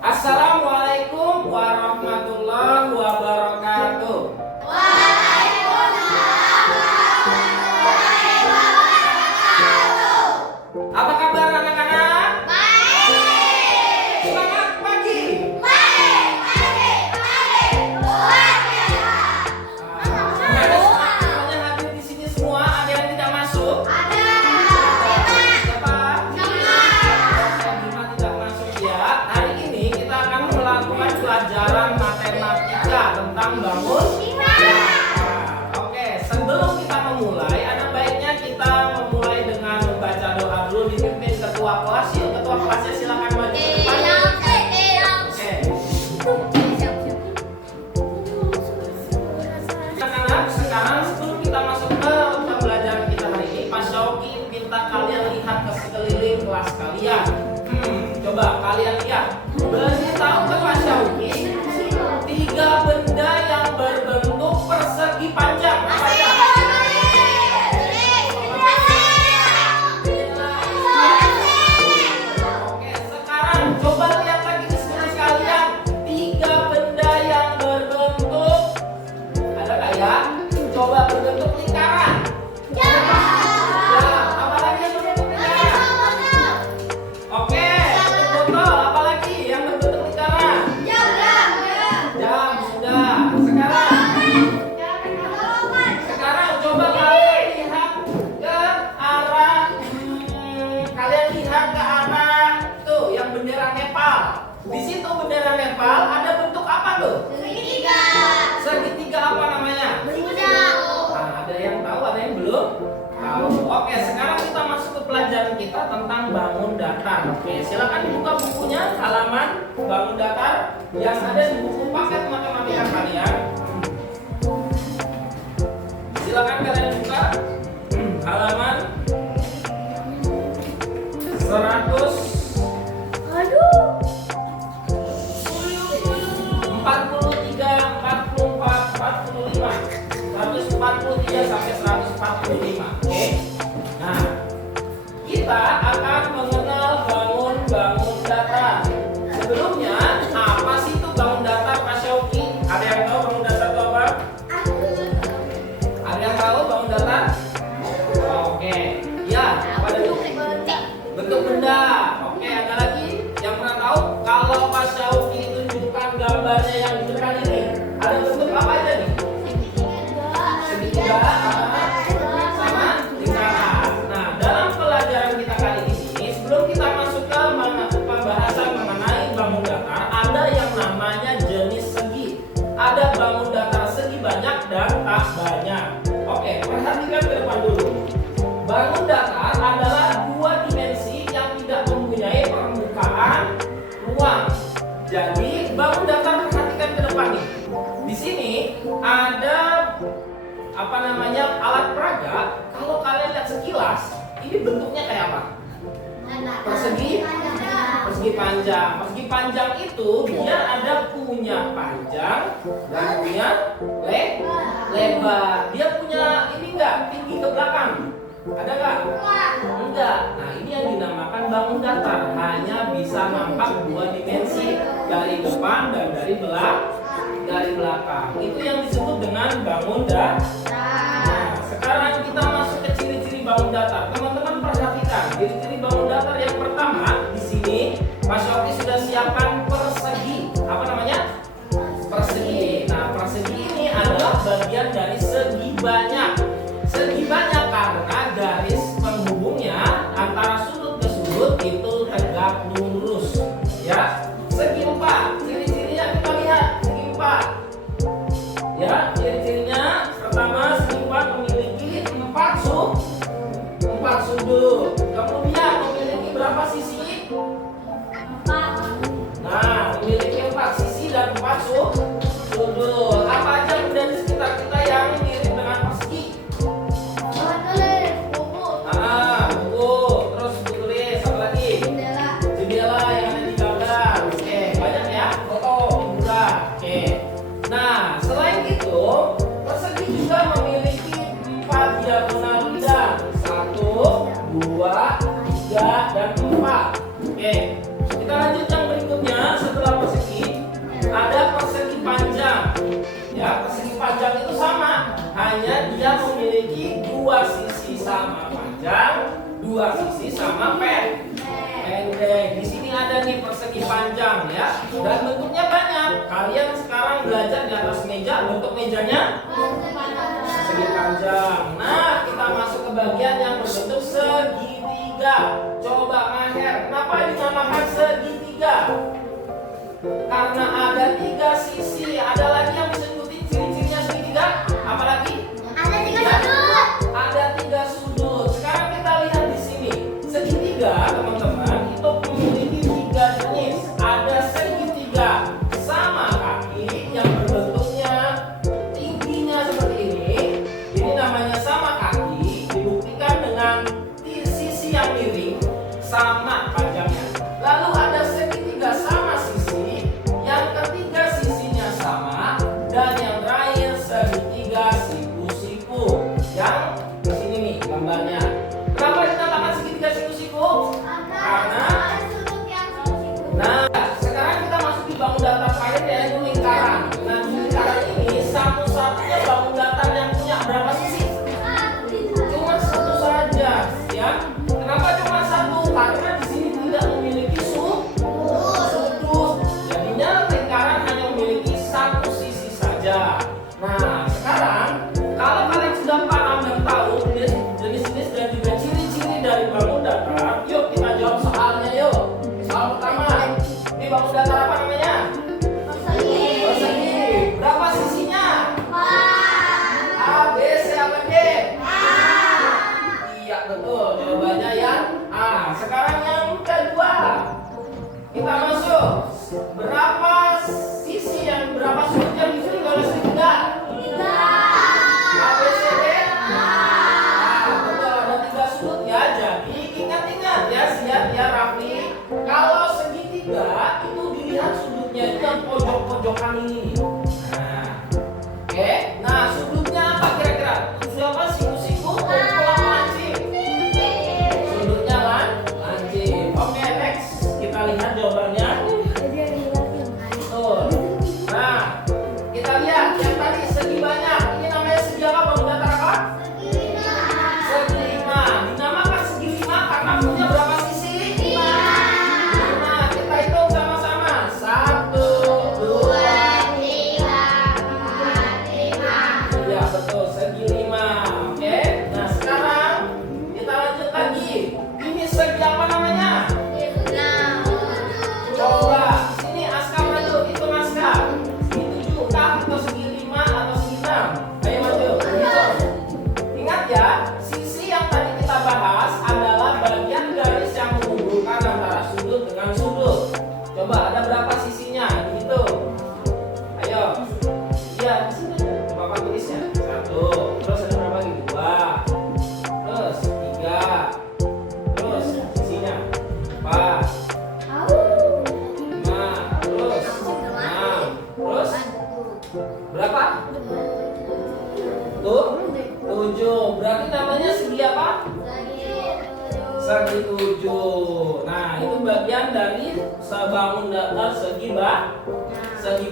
Assalamualaikum warahmatullahi wabarakatuh. Waalaikumsalam warahmatullahi wabarakatuh. Apa kabar anak-anak? Baik. Semangat pagi. Baik. Luar biasa. Ada semuanya hadir di sini semua. Ada yang tidak masuk? Ada. Siapa? Lima. Lima tidak masuk ya. Hari ini kita akan melakukan pelajaran matematika tentang bangun. Oke, sebelum kita memulai, ada baiknya kita memulai dengan membaca doa dulu dipimpin ketua kelas. Yuk, ketua kelasnya silakan maju ke depan. Oke. Anak-anak, sekarang sebelum kita masuk ke pembelajaran kita hari ini, Pak Syauqi minta kalian lihat ke sekeliling kelas kalian. Coba kalian lihat. Beritahu ke Pak Syauqi 3 benda yang berbentuk persegi panjang. Apa aja? Oke, sekarang coba lihat lagi di sini sekalian. 3 benda yang berbentuk, ada nggak ya? Coba berbentuk lingkaran. Ya, apa lagi yang berbentuk lingkaran? Oke, bentuk botol. Apa lagi yang berbentuk lingkaran? Jam sudah. Sekarang coba kalian lihat ke arah kalian lihat ke arah tuh yang bendera Nepal. Di situ bendera Nepal ada bentuk apa tuh? Segitiga apa namanya? Nah, ada yang tahu, ada yang belum tahu. Oke, sekarang kita masuk ke pelajaran kita tentang bangun datar. Oke, silakan dibuka bukunya, halaman bangun datar yang ada di buku paket matematika kalian. Silakan kalian buka halaman 143 sampai 145. Oke. Nah, kita akan mengenal bangun datar. Sebelumnya, apa sih itu bangun datar, Pak Syauqi? Ada yang tahu bangun datar itu apa? Ada yang tahu bangun datar? Oke. Ya, apa itu? Bentuk benda. Oke, ada lagi yang pernah tahu? Kalau Pak Syauqi tunjukkan gambarnya yang di depan ini, ada bentuk apa aja nih? Segitiga sama lingkaran. Nah, dalam pelajaran kita kali ini, sebelum kita masuk ke pembahasan mengenai bangun datar, ada yang namanya jenis segi. Ada bangun datar segi banyak dan tak banyak. Oke, perhatikan ke depan dulu. Bangun datar adalah 2 dimensi yang tidak mempunyai permukaan ruang. Jadi, bangun datar, perhatikan ke depan nih. Di sini ada alat peraga. Kalau kalian lihat sekilas, ini bentuknya kayak apa? Persegi panjang. Persegi panjang itu dia ada punya panjang dan punya lebar. Dia punya ini enggak tinggi ke belakang? Ada nggak? Enggak. Nah, ini yang dinamakan bangun datar. Hanya bisa nampak 2 dimensi, dari depan dan dari belakang. Itu yang disebut dengan bangun datar. Nah, sekarang kita masuk ke ciri-ciri bangun datar. Teman-teman perhatikan, ciri-ciri bangun datar yang pertama di sini Pak Syauqi sudah siapkan persegi. Apa namanya? Persegi. Nah, persegi ini adalah bagian dari segi banyak. Segi banyak karena garis penghubungnya antara sudut ke sudut itu tegak lurus. Ya, segi 4. Ciri-cirinya kita lihat segi 4. Ya, ciri-cirinya pertama, segi 4 memiliki 4 sudut. Kemudian memiliki berapa sisi? 4. Nah, memiliki 4 sisi dan 4 sudut. Apa aja yang ada di sekitar kita yang mirip dengan persegi? Buku. Terus buku tulis. Apa lagi? Jendela yang ada di gambar. Oke, banyak ya. Foto, hiburan. Oke. Nah, selain itu, persegi juga memiliki 4 diagonal bidang. 1, 2, 3, dan 4. Oke. Kita lanjut yang berikutnya. Setelah persegi, ada persegi panjang. Ya, persegi panjang itu sama, hanya dia memiliki dua sisi sama panjang, dua sisi sama pendek. Di sini ada nih persegi panjang ya, dan bentuknya banyak. Kalian sekarang belajar di atas meja, bentuk mejanya persegi panjang. Nah, kita masuk ke bagian yang berbentuk segitiga. Coba Maher, kenapa dinamakan segitiga? Karena ada tiga sisi. Ada lagi yang bisa ikutin ciri-cirinya segitiga? Apalagi? Ada 3 sudut. Ada 3 sudut. Sekarang kita lihat di sini. Segitiga, teman-teman, itu memiliki 3 jenis. Ada segitiga sama kaki yang berbentuknya tingginya seperti ini. Ini namanya sama kaki, dibuktikan dengan sisi yang miring sama panjangnya. Lalu ada segitiga sama sisi, yang ketiga sisinya sama, dan yang terakhir segitiga siku-siku. Yang di sini nih gambarnya. Kenapa dinamakan segitiga siku-siku? Karena nah, sekarang kita masuk di bangun datar terakhir yaitu lingkaran. Nah, di lingkaran ini satu-satunya bangun datar yang punya berapa sisi? Cuma satu saja, ya. Kenapa cuma satu? Karena di sini tidak memiliki sudut. Jadinya lingkaran hanya memiliki satu sisi saja. Nah, sekarang kalau kalian sudah paham dan tahu jenis-jenis dan juga ciri-ciri dari bangun datar, yuk kita jawab soalnya yuk. Soal pertama, ini bangun datar apa namanya? Persegi. Berapa sisinya? A, B, C, apa D? Iya betul, jawabannya yang A. Sekarang yang kedua, kita masuk. Berapa sisi yang berapa sudut yang dimiliki oleh segitiga? A, B, C, D? Betul, ada 3 sudut ya. Jadi ingat-ingat ya, siap ya Rafli. Kalau segitiga itu dilihat sudutnya itu yang pojok-pojokan ini. Nah, oke. Nah, sudutnya apa kira-kira? Sudut apa? Siku-siku, tulang lancip. Sudutnya lancip. Oke, next. Kita lihat jawabannya. Betul. Nah, kita lihat yang tadi segi banyak. Ini namanya segi apa? Bangun datar apa? Segi 5. Dinamakan segi 5 karena punya berapa sisi? 5. Kita hitung sama-sama. 1, 2. Iya betul, segi 5. Oke. Nah, sekarang kita lanjut lagi. Ini segi apa namanya? Coba sini Aska maju, itu Aska. Segi 7 kah atau segi 5 atau segi 6? Ayo maju. Hitung. Ingat ya, sisi yang tadi kita bahas adalah bagian garis yang menghubungkan antara sudut dengan sudut. Coba ada berapa sisinya? Dihitung. Ayo. Lihat di sini. Bapak tulisnya. 1. Terus ada berapa lagi? 2. Terus 3. Terus sisinya 4. 5. Terus 6. Terus berapa? Tuh 7. Berarti namanya segi apa? Segi 7. Nah, itu bagian dari sebangun datar segi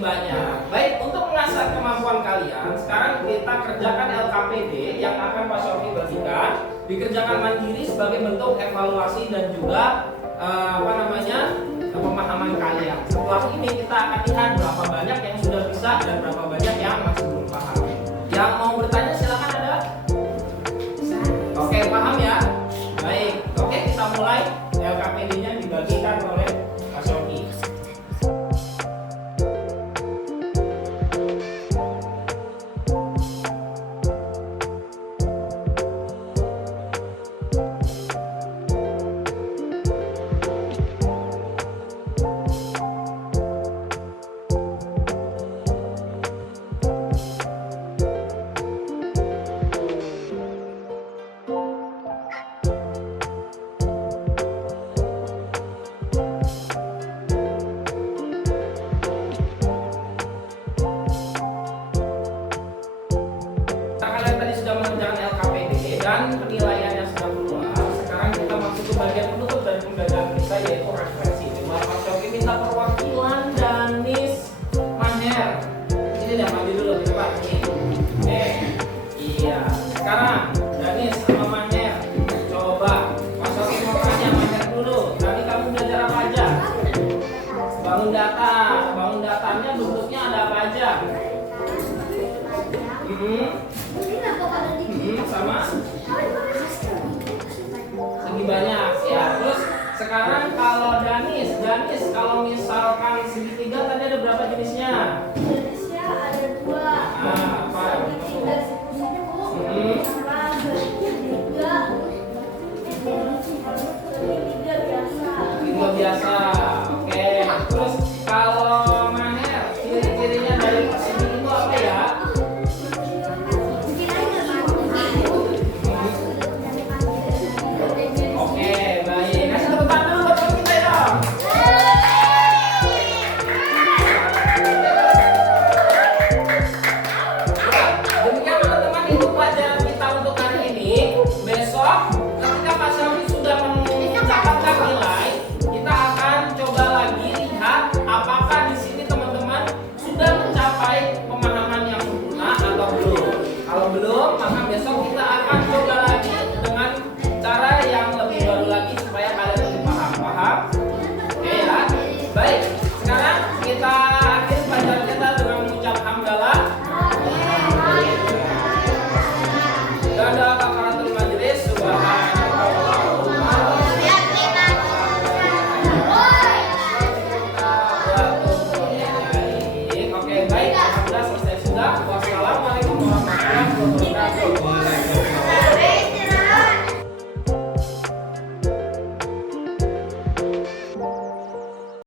banyak. Baik, untuk mengasah kemampuan kalian, sekarang kita kerjakan LKPD yang akan Pak Syofi bagikan. Dikerjakan mandiri sebagai bentuk evaluasi dan juga pemahaman kalian. Setelah ini kita akan lihat berapa banyak yang sudah bisa dan berapa banyak yang masih belum paham. Yang mau bertanya silakan ada. Oke, paham ya? Baik, oke kita mulai. LKPD-nya dibagikan oleh Pak Syofi. Bangun datar. Bangun datarnya bentuknya ada apa aja? Sama? Segi banyak ya. Terus sekarang kalau